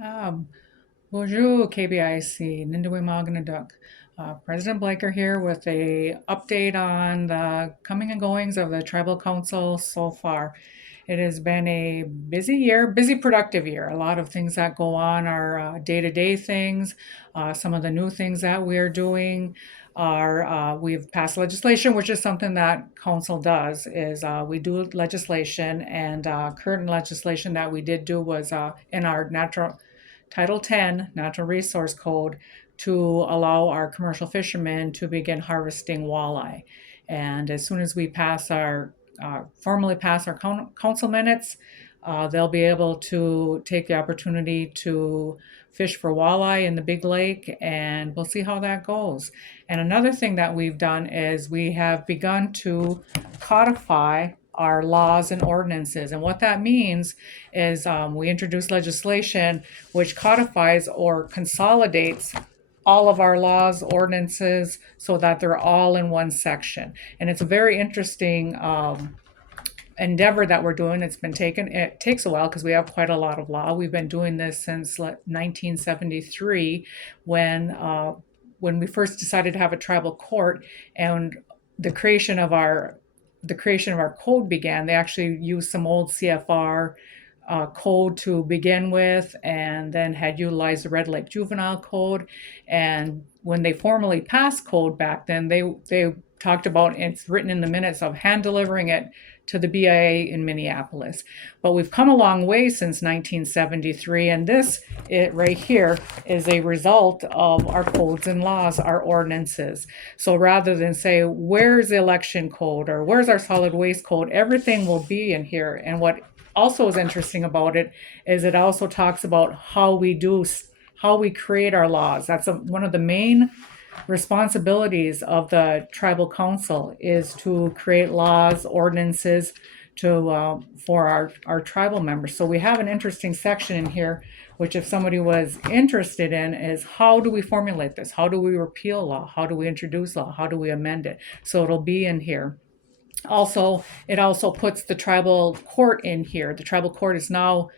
Um, Bonjour, KBIC, Nindawi President Blaker here with a update on the coming and goings of the Tribal Council so far. It has been a busy year, busy, productive year. A lot of things that go on are day-to-day things. Some of the new things that we are doing are we've passed legislation, which is something that council does. Is we do legislation, and current legislation that we did do was in our natural Title 10 Natural Resource Code to allow our commercial fishermen to begin harvesting walleye. And as soon as we formally pass our council minutes, they'll be able to take the opportunity to fish for walleye in the big lake, and we'll see how that goes. And another thing that we've done is we have begun to codify our laws and ordinances. And what that means is we introduce legislation which codifies or consolidates all of our laws, ordinances, so that they're all in one section. And it's a very interesting endeavor that we're doing. It takes a while because we have quite a lot of law. We've been doing this since 1973 when we first decided to have a tribal court, and the creation of our code began. They actually used some old CFR code to begin with, and then had utilized the Red Lake Juvenile Code. And when they formally passed code back then, they talked about, it's written in the minutes, of hand delivering it to the BIA in Minneapolis. But we've come a long way since 1973, and it right here is a result of our codes and laws, our ordinances. So rather than say, where's the election code or where's our solid waste code, everything will be in here. And what also is interesting about it is it also talks about how we create our laws. That's one of the main responsibilities of the tribal council, is to create laws, ordinances for our tribal members. So we have an interesting section in here, which if somebody was interested in, is how do we formulate this? How do we repeal law? How do we introduce law? How do we amend it? So it'll be in here. Also, it also puts the tribal court in here. The tribal court is now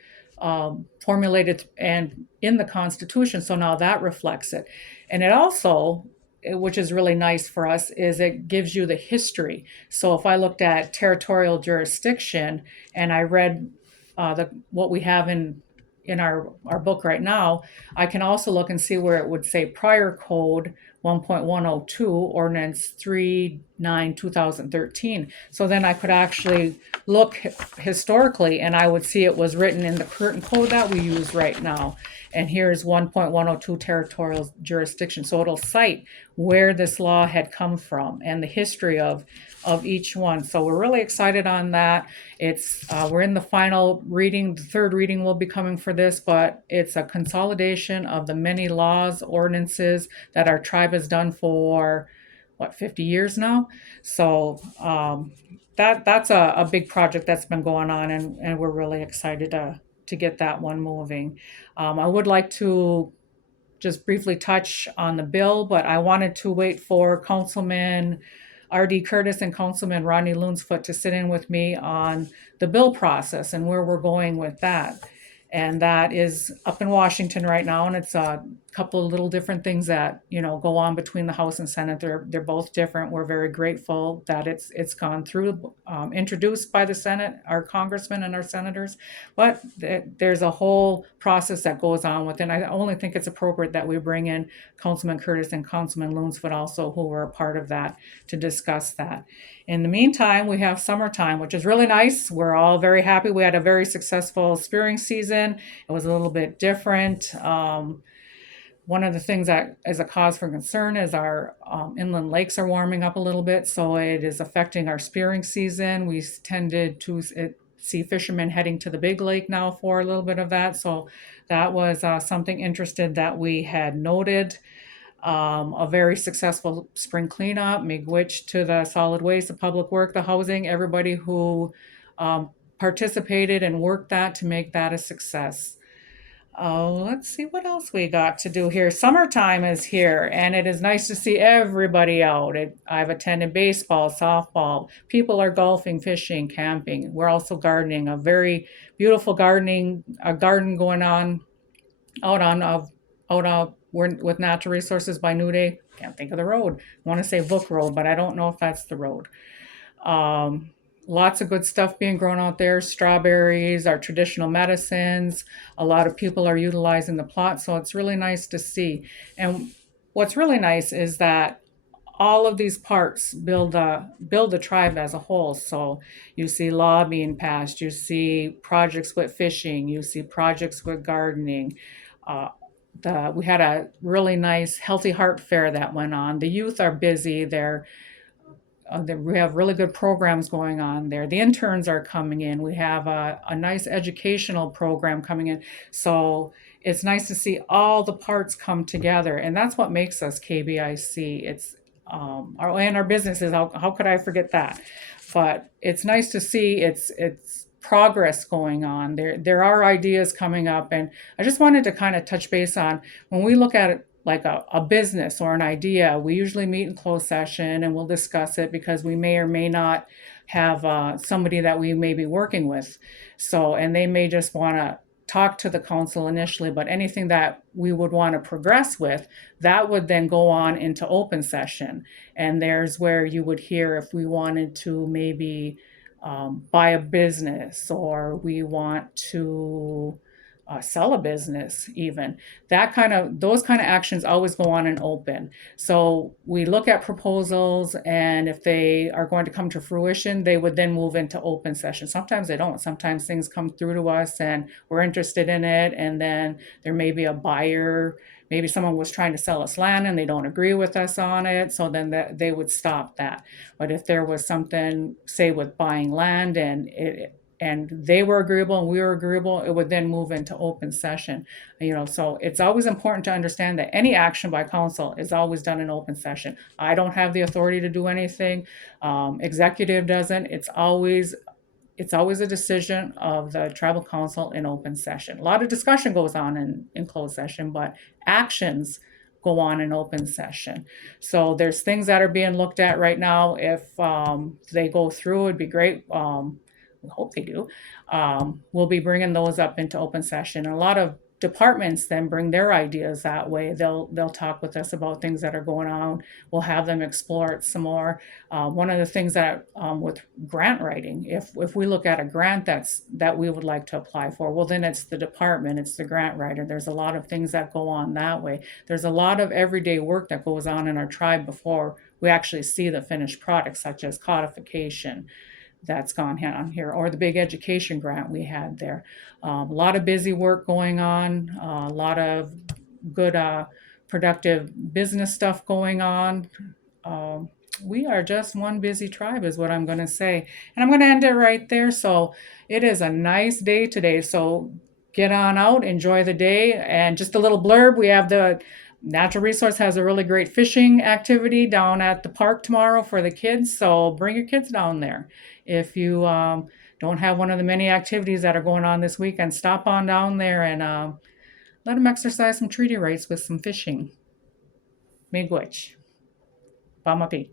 formulated and in the Constitution, so now that reflects it. And it also, which is really nice for us, is it gives you the history. So if I looked at territorial jurisdiction and I read what we have in our book right now, I can also look and see where it would say prior code 1.102, ordinance 39/2013. So then I could actually look historically, and I would see it was written in the current code that we use right now. And here's 1.102 territorial jurisdiction. So it'll cite where this law had come from and the history of each one. So we're really excited on that. We're in the final reading. The third reading will be coming for this, but it's a consolidation of the many laws, ordinances that our tribe has done for 50 years now. So that's a big project that's been going on, and we're really excited to get that one moving. I would like to just briefly touch on the bill, but I wanted to wait for Councilman R.D. Curtis and Councilman Rodney Lunsfoot to sit in with me on the bill process and where we're going with that. And that is up in Washington right now, and it's a couple of little different things that go on between the House and Senate. They're both different. We're very grateful that it's gone through, introduced by the Senate, our congressmen and our senators. But there's a whole process that goes on with it. And I only think it's appropriate that we bring in Councilman Curtis and Councilman Lunsfoot also, who were a part of that, to discuss that. In the meantime, we have summertime, which is really nice. We're all very happy. We had a very successful spearing season. It was a little bit different. One of the things that is a cause for concern is our inland lakes are warming up a little bit, so it is affecting our spearing season. We tended to see fishermen heading to the big lake now for a little bit of that, so that was something interesting that we had noted. A very successful spring cleanup, miigwech to the solid waste, the public work, the housing, everybody who participated and worked that to make that a success. Oh, let's see what else we got to do here. Summertime is here, and it is nice to see everybody out. I've attended baseball, softball. People are golfing, fishing, camping. We're also gardening. A very beautiful garden going on out on out with natural resources by New Day. Can't think of the road. I want to say Book Road, but I don't know if that's the road. Um, Lots of good stuff being grown out there. Strawberries, our traditional medicines. A lot of people are utilizing the plot, so it's really nice to see. And what's really nice is that all of these parts build the tribe as a whole. So you see law being passed, you see projects with fishing, you see projects with gardening. Uh, we had a really nice healthy heart fair that went on. The youth are busy. We have really good programs going on there. The interns are coming in. We have a nice educational program coming in. So it's nice to see all the parts come together, and that's what makes us KBIC. It's our businesses. How could I forget that? But it's nice to see it's progress going on. There are ideas coming up, and I just wanted to kind of touch base on when we look at it like a business or an idea. We usually meet in closed session and we'll discuss it because we may or may not have somebody that we may be working with. So, and they may just want to talk to the council initially, but anything that we would want to progress with, that would then go on into open session. And there's where you would hear if we wanted to maybe buy a business, or we want to sell a business even. Those kind of actions always go on in open. So we look at proposals, and if they are going to come to fruition, they would then move into open session. Sometimes they don't. Sometimes things come through to us and we're interested in it, and then there may be a buyer. Maybe someone was trying to sell us land and they don't agree with us on it, so then they would stop that. But if there was something, say with buying land, and they were agreeable and we were agreeable, it would then move into open session. So it's always important to understand that any action by council is always done in open session. I don't have the authority to do anything. Executive doesn't. It's always a decision of the tribal council in open session. A lot of discussion goes on in closed session, but actions go on in open session. So there's things that are being looked at right now. If they go through, it'd be great. We hope they do. We'll be bringing those up into open session. And a lot of departments then bring their ideas that way. They'll talk with us about things that are going on. We'll have them explore it some more. One of the things that with grant writing, if we look at a grant that we would like to apply for, well, then it's the department, it's the grant writer. There's a lot of things that go on that way. There's a lot of everyday work that goes on in our tribe before we actually see the finished product, such as codification that's gone on here, or the big education grant we had there. A lot of busy work going on, a lot of good, productive business stuff going on. We are just one busy tribe, is what I'm going to say. And I'm going to end it right there. So it is a nice day today. So get on out, enjoy the day. And just a little blurb, we have the Natural Resource has a really great fishing activity down at the park tomorrow for the kids, so bring your kids down there. If you don't have one of the many activities that are going on this weekend, stop on down there and let them exercise some treaty rights with some fishing. Miigwech. Pamapi.